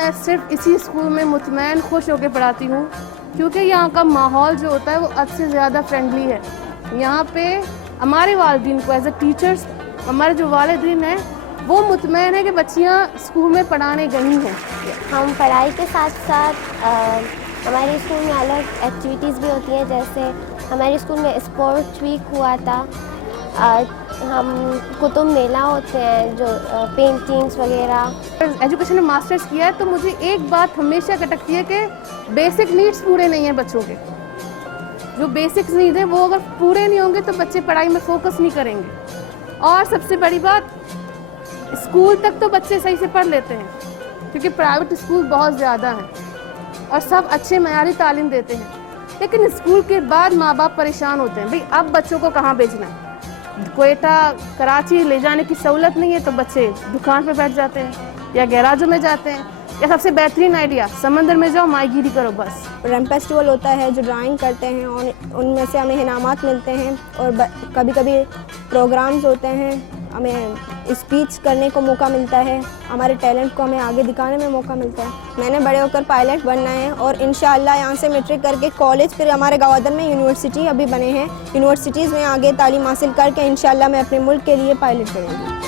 मैं सिर्फ इसी स्कूल में मुतमैन खुश होकर पढ़ाती हूँ, क्योंकि यहाँ का माहौल जो होता है वो हद से ज़्यादा फ्रेंडली है। यहाँ पे हमारे वालिदीन को एज ए टीचर्स, हमारे जो वालिदीन हैं वो मुतमैन है कि बच्चियाँ स्कूल में पढ़ाने गई हैं। हम पढ़ाई के साथ साथ हमारे स्कूल में अलग एक्टिविटीज़ भी होती हैं, जैसे हमारे स्कूल में स्पोर्ट्स वीक हुआ था। हम कुतुब मेला होते हैं, जो पेंटिंग्स वगैरह। एजुकेशन में मास्टर्स किया है तो मुझे एक बात हमेशा खटकती है कि बेसिक नीड्स पूरे नहीं हैं बच्चों के। जो बेसिक्स नीड है वो अगर पूरे नहीं होंगे तो बच्चे पढ़ाई में फोकस नहीं करेंगे। और सबसे बड़ी बात, स्कूल तक तो बच्चे सही से पढ़ लेते हैं, क्योंकि प्राइवेट स्कूल बहुत ज़्यादा हैं और सब अच्छे मयारी तालीम देते हैं, लेकिन स्कूल के बाद माँ बाप परेशान होते हैं, भाई अब बच्चों को कहाँ भेजना है। कोयटा कराची ले जाने की सहूलत नहीं है तो बच्चे दुकान पे बैठ जाते हैं या गैराजों में जाते हैं, या सबसे बेहतरीन आइडिया समंदर में जाओ माहीगीरी करो बस। रैम फेस्टिवल होता है जो ड्राइंग करते हैं और उनमें से हमें इनामात मिलते हैं, और कभी कभी प्रोग्राम्स होते हैं, हमें स्पीच करने को मौका मिलता है, हमारे टैलेंट को हमें आगे दिखाने में मौका मिलता है। मैंने बड़े होकर पायलट बनना है और इंशाअल्लाह यहाँ से मैट्रिक करके कॉलेज, फिर हमारे गवादर में यूनिवर्सिटी अभी बने हैं, यूनिवर्सिटीज़ में आगे तालीम हासिल करके इंशाअल्लाह मैं अपने मुल्क के लिए पायलट बनूँगी।